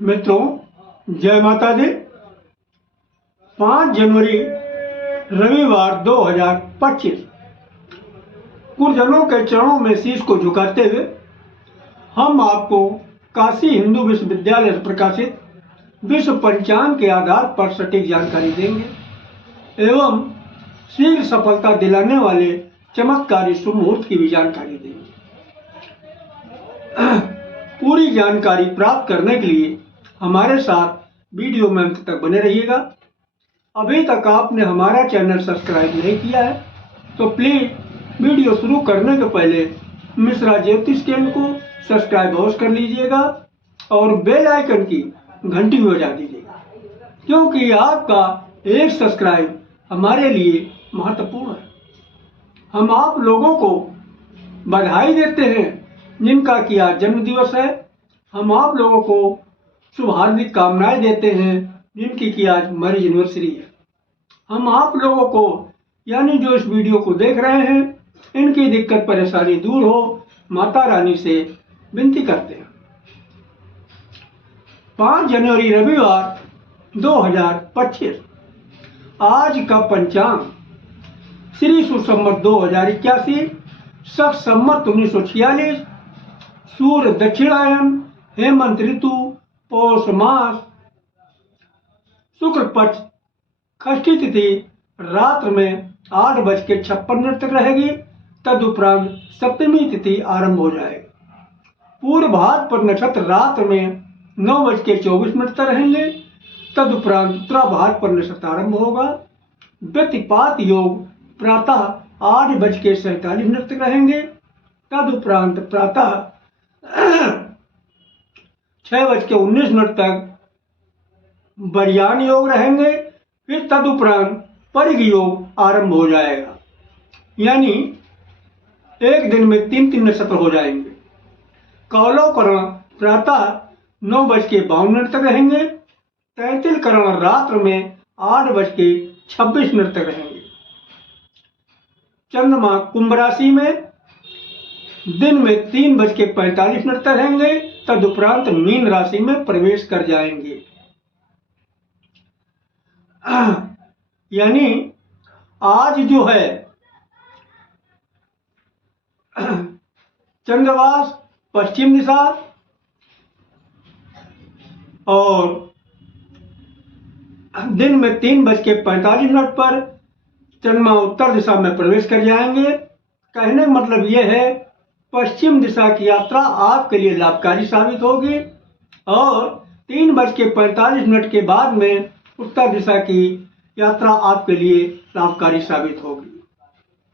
मित्रों, जय माता दी। 5 जनवरी रविवार 2025 गुरुजनों के चरणों में शीश को झुकाते हुए हम आपको काशी हिंदू विश्वविद्यालय से प्रकाशित विश्व पंचांग के आधार पर सटीक जानकारी देंगे एवं शीघ्र सफलता दिलाने वाले चमत्कारी शुभ मुहूर्त की भी जानकारी देंगे। पूरी जानकारी प्राप्त करने के लिए हमारे साथ वीडियो में अंत तक बने रहिएगा। अभी तक आपने हमारा चैनल सब्सक्राइब नहीं किया है तो प्लीज वीडियो शुरू करने के पहले मिश्रा ज्योतिष चैनल को सब्सक्राइब अवश्य कर लीजिएगा और बेल आइकन की घंटी भी बजा दीजिएगा, क्योंकि आपका एक सब्सक्राइब हमारे लिए महत्वपूर्ण है। हम आप लोगों को बधाई देते हैं जिनका कि आज जन्म दिवस है। हम आप लोगों को शुभ हार्दिक कामनाएं देते हैं जिनकी कि आज मैरिज एनिवर्सरी है। हम आप लोगों को यानी जो इस वीडियो को देख रहे हैं इनकी दिक्कत परेशानी दूर हो माता रानी से विनती करते हैं। 5 जनवरी रविवार 2025 आज का पंचांग श्री सुसंवत 2081 शक संवत 1946 सूर्य दक्षिणायन हेमंत ऋतु पौष मास शुक्ल पक्ष षष्ठी तिथि रात्र में 8:56 तक रहेगी। तदुपरांत सप्तमी तिथि आरंभ हो जाएगी। पूर्व भाद्रपद नक्षत्र रात्र में 9:24 तक रहेंगे। तदुपरांत उत्तरा भाद्रपद नक्षत्र आरंभ होगा। व्यतिपात योग प्रातः 8:47 तक रहेंगे। तदुपरांत प्रातः 6:19 तक बरियान योग रहेंगे। फिर तदुपरांत परिग योग आरंभ हो जाएगा, यानी एक दिन में 3 नक्षत्र हो जाएंगे। कौलवकरण प्रातः 9:52 तक रहेंगे। तैतिल करण रात्र में 8:26 तक रहेंगे। चंद्रमा कुंभ राशि में दिन में 3:45 तक रहेंगे। तदुपरांत मीन राशि में प्रवेश कर जाएंगे। यानी आज जो है चंद्रवास पश्चिम दिशा और दिन में 3:45 पर चंद्रमा उत्तर दिशा में प्रवेश कर जाएंगे। कहने का मतलब यह है पश्चिम दिशा की यात्रा आपके लिए लाभकारी साबित होगी और 3:45 के बाद में उत्तर दिशा की यात्रा आपके लिए लाभकारी साबित होगी।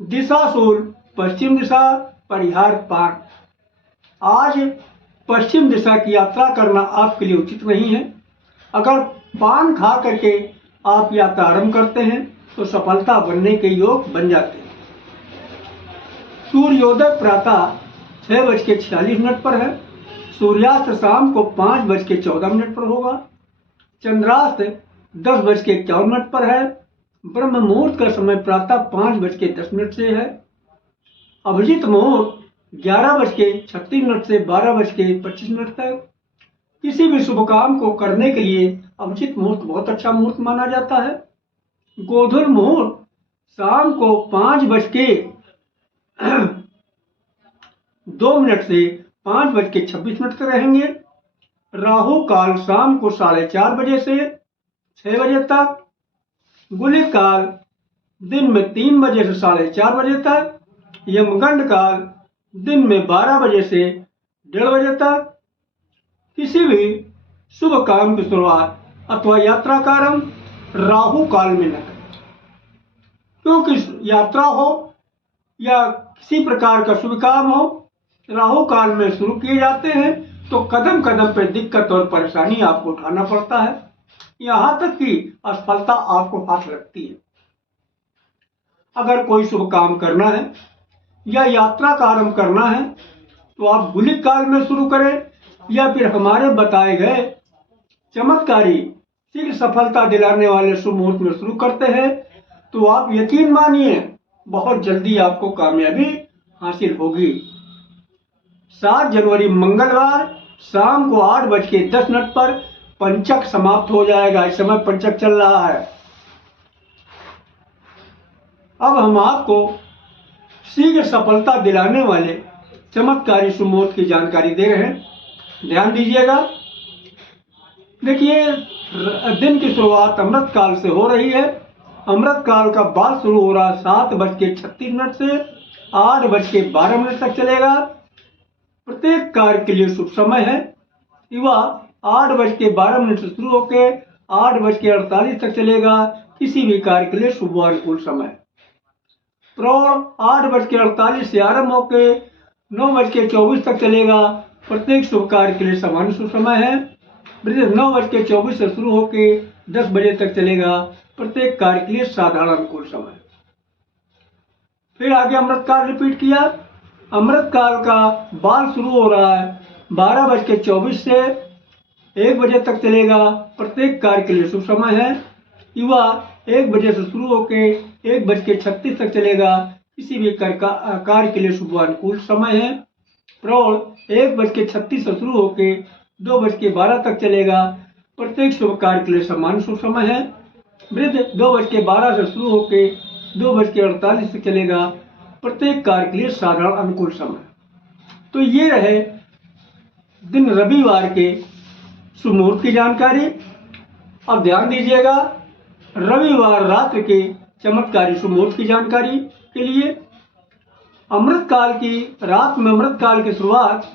दिशाशूल पश्चिम दिशा, परिहार पान। आज पश्चिम दिशा की यात्रा करना आपके लिए उचित नहीं है। अगर पान खा करके आप यात्रा आरंभ करते हैं तो सफलता बनने के योग बन जाते हैं। सूर्योदय प्रातः 6:46 पर है। सूर्यास्त शाम को 5:14 पर होगा। चंद्रास्त 10:51 पर है। ब्रह्म मुहूर्त का समय प्रातः 5:10 से है। अभिजीत मुहूर्त 11:36 से 12:25 तक। किसी भी शुभ काम को करने के लिए अभिजीत मुहूर्त बहुत अच्छा मुहूर्त माना जाता है। गोधूल मुहूर्त शाम को 5:02 से 5:26 तक रहेंगे। राहु काल शाम को 4:30 बजे से 6 बजे तक। गुलिक काल दिन में 3 बजे से 4:30 बजे तक। यमगंड काल दिन में 12 बजे से 1:30 बजे तक। किसी भी शुभ काम की शुरुआत अथवा यात्रा का आरंभ राहु काल में न करें, क्योंकि यात्रा हो या किसी प्रकार का शुभ काम हो राहु काल में शुरू किए जाते हैं तो कदम कदम पर दिक्कत और परेशानी आपको उठाना पड़ता है, यहाँ तक कि असफलता आपको हाथ लगती है। अगर कोई शुभ काम करना है या यात्रा का आरंभ करना है तो आप गुलिक काल में शुरू करें या फिर हमारे बताए गए चमत्कारी शीघ्र सफलता दिलाने वाले शुभ मुहूर्त में शुरू करते हैं तो आप यकीन मानिए बहुत जल्दी आपको कामयाबी हासिल होगी। 7 जनवरी मंगलवार शाम को 8:10 पर पंचक समाप्त हो जाएगा। इस समय पंचक चल रहा है। अब हम आपको शीघ्र सफलता दिलाने वाले चमत्कारी शुभ मुहूर्त की जानकारी दे रहे हैं। ध्यान दीजिएगा। देखिए, दिन की शुरुआत अमृत काल से हो रही है। अमृत काल का बाद शुरू हो रहा 7:36 से 8:12 तक चलेगा। प्रत्येक कार्य के लिए शुभ समय है। युवा 8:12 से शुरू होकर 8:48 तक चलेगा। किसी भी कार्य के लिए शुभ अनुकूल समय। प्रौढ़ 8:48 से आरंभ होकर 9:24 तक चलेगा। प्रत्येक शुभ कार्य के लिए सामान्य शुभ समय है। वृद्ध 9:24 से शुरू होकर 10 बजे तक चलेगा। प्रत्येक कार्य के लिए साधारण अनुकूल समय। फिर आगे अमृत काल रिपीट किया। अमृत काल का बाल शुरू हो रहा है 12:24 से 1 बजे तक चलेगा। प्रत्येक कार्य के लिए शुभ समय है। युवा 1 बजे से शुरू होकर 1:36 तक चलेगा। किसी भी कार्य के लिए शुभ अनुकूल समय है। प्रौढ़ 1:36 से शुरू होकर 2:12 तक चलेगा। प्रत्येक शुभ कार्य के लिए समान शुभ समय है। वृद्ध 2:12 से शुरू होकर 2:48 तक चलेगा। प्रत्येक कार्य के लिए साधारण अनुकूल समय। तो ये रहे दिन रविवार के शुभ मुहूर्त की जानकारी। अब ध्यान दीजिएगा, रविवार रात्र के चमत्कारी शुभ मुहूर्त की जानकारी के लिए अमृत काल की रात में अमृत काल की शुरुआत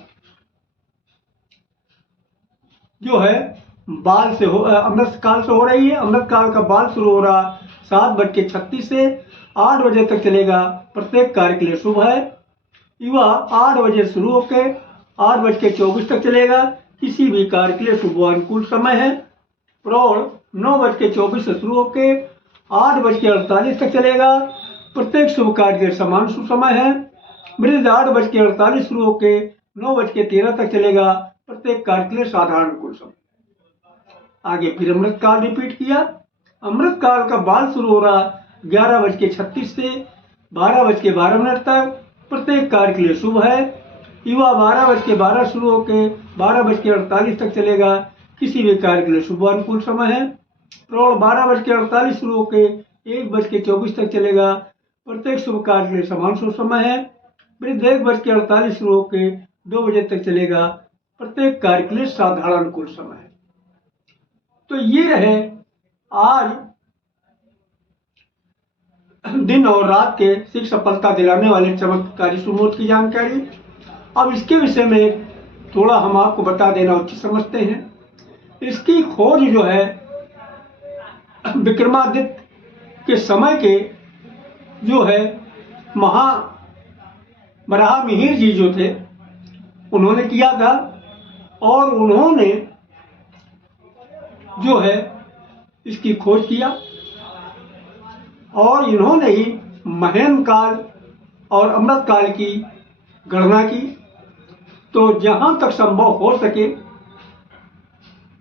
जो है अमृत काल से हो रही है। अमृत काल का बाल शुरू हो रहा 7:36 से 8 बजे तक चलेगा। प्रत्येक कार्य के लिए शुभ है। युवा 8 बजे शुरू होकर 8:24 तक चलेगा। किसी भी कार्य के लिए शुभ अनुकूल समय है। प्रौढ़ 9:24 से शुरू होकर 8:48 तक चलेगा। प्रत्येक शुभ कार्य के समान शुभ समय है। वृद्ध 8:48 शुरू होकर 9:13 तक चलेगा। प्रत्येक कार्य के लिए साधारण अनुकूल समय। आगे फिर अमृत काल रिपीट किया। अमृत काल का बाल शुरू हो रहा 11:36 से 12:12 तक। प्रत्येक कार्य के लिए शुभ है। युवा 12:12 शुरू होकर 12:48 तक चलेगा। किसी भी कार्य के लिए शुभ अनुकूल समय है। प्रौढ़ 12:48 शुरू होकर 1:24 तक चलेगा। प्रत्येक शुभ कार्य के लिए समान शुभ समय है। वृद्ध 1:48 शुरू होकर 2 बजे तक चलेगा। प्रत्येक कार्य के लिए साधारण अनुकूल समय है। तो ये रहे आज दिन और रात के शीघ्र सफलता दिलाने वाले चमत्कारी शुभ मुहूर्त की जानकारी। अब इसके विषय में थोड़ा हम आपको बता देना उचित समझते हैं। इसकी खोज जो है विक्रमादित्य के समय के जो है वराह मिहिर जी जो थे उन्होंने किया था। और उन्होंने जो है इसकी खोज किया और इन्होंने ही महेंद्र काल और अमृत काल की गणना की। तो जहां तक संभव हो सके,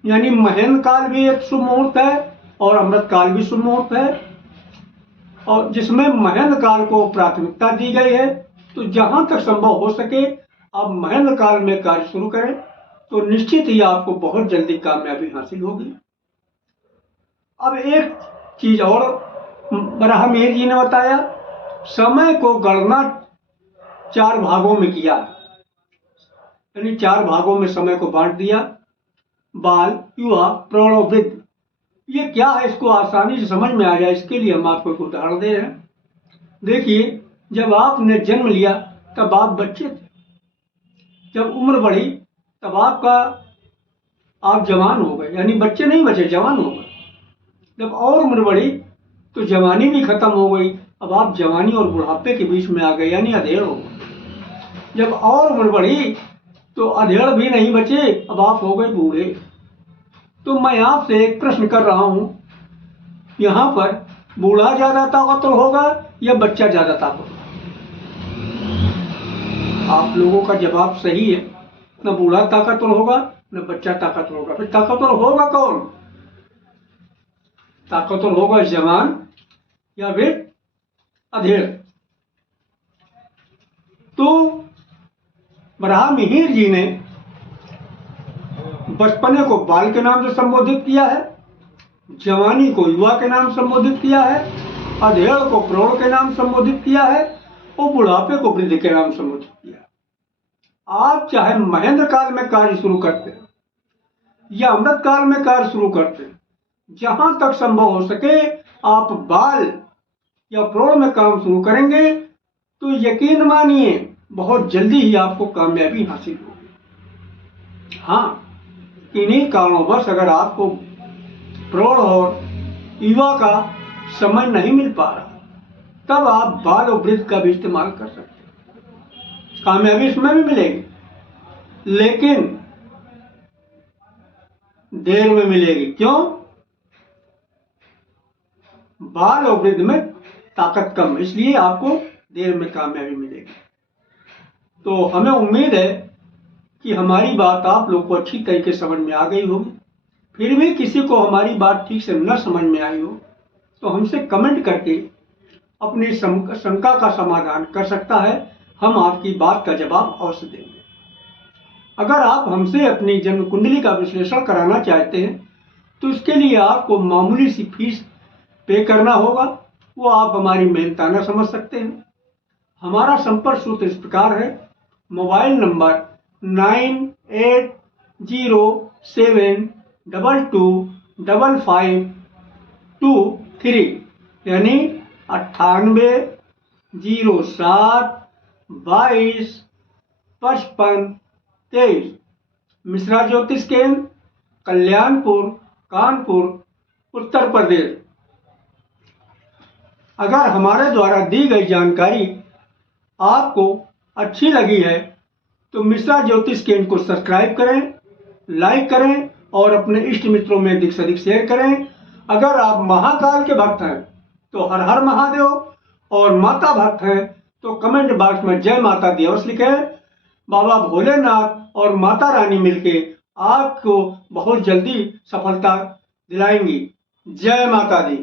यानी महेंद्र काल भी एक शुभ मुहूर्त है और अमृत काल भी शुभ मुहूर्त है, और जिसमें महेंद्र काल को प्राथमिकता दी गई है। तो जहां तक संभव हो सके आप महेंद्र काल में कार्य शुरू करें तो निश्चित ही आपको बहुत जल्दी कामयाबी हासिल होगी। अब एक चीज और वराह मिहिर जी ने बताया, समय को गणना 4 भागों में किया, यानी 4 भागों में समय को बांट दिया। बाल, युवा, प्रौढ़ और वृद्ध। ये क्या है, इसको आसानी से समझ में आ जाए इसके लिए हम आपको एक उदाहरण दे रहे हैं। देखिए, जब आपने जन्म लिया तब आप बच्चे थे। जब उम्र बढ़ी तब आप जवान हो गए, यानी बच्चे नहीं बचे, जवान हो गए। जब और उम्र बढ़ी तो जवानी भी खत्म हो गई। अब आप जवानी और बुढ़ापे के बीच में आ गए, यानी अधेड़ हो गए। जब और उम्र बढ़ी तो अधेड़ भी नहीं बचे, अब आप हो गए बूढ़े। तो मैं आपसे एक प्रश्न कर रहा हूं, यहां पर बूढ़ा ज्यादा ताकतवर होगा या बच्चा ज्यादा ताकतवर? आप लोगों का जवाब सही है। न बूढ़ा ताकतवर होगा न बच्चा ताकतवर होगा। फिर ताकतवर होगा कौन? ताकतवर होगा जवान या फिर अधेड़। तो वराह मिहिर जी ने बचपने को बाल के नाम से संबोधित किया है, जवानी को युवा के नाम संबोधित किया है, अधेड़ को प्रौढ़ के नाम संबोधित किया है और बुढ़ापे को वृद्ध के नाम संबोधित किया है। आप चाहे महेंद्र काल में कार्य शुरू करते हैं या अमृत काल में कार्य शुरू करते हैं, जहां तक संभव हो सके आप बाल या प्रौढ़ में काम शुरू करेंगे तो यकीन मानिए बहुत जल्दी ही आपको कामयाबी हासिल होगी। हाँ, इन्हीं कारणोंवश अगर आपको प्रौढ़ और युवा का समय नहीं मिल पा रहा, तब आप बाल और वृद्ध का भी इस्तेमाल कर सकते हैं। कामयाबी इसमें भी मिलेगी, लेकिन देर में मिलेगी। क्यों? बाल और वृद्ध में ताकत कम, इसलिए आपको देर में कामयाबी मिलेगी। तो हमें उम्मीद है कि हमारी बात आप लोग को अच्छी तरीके से समझ में आ गई होगी। फिर भी किसी को हमारी बात ठीक से न समझ में आई हो तो हमसे कमेंट करके अपनी शंका का समाधान कर सकता है। हम आपकी बात का जवाब अवश्य देंगे। अगर आप हमसे अपनी जन्म कुंडली का विश्लेषण कराना चाहते हैं तो इसके लिए आपको मामूली सी फीस पे करना होगा, वो आप हमारी मेहनताना समझ सकते हैं। हमारा संपर्क सूत्र इस प्रकार है: मोबाइल नंबर 9807225523 यानी 9807225523। मिश्रा ज्योतिष केंद्र, कल्याणपुर, कानपुर, उत्तर प्रदेश। अगर हमारे द्वारा दी गई जानकारी आपको अच्छी लगी है तो मिश्रा ज्योतिष केंद्र को सब्सक्राइब करें, लाइक करें और अपने इष्ट मित्रों में अधिक से अधिक शेयर करें। अगर आप महाकाल के भक्त हैं तो हर हर महादेव, और माता भक्त हैं तो कमेंट बॉक्स में जय माता दी अवश्य लिखें। बाबा भोलेनाथ और माता रानी मिलके आपको बहुत जल्दी सफलता दिलाएंगी। जय माता दी।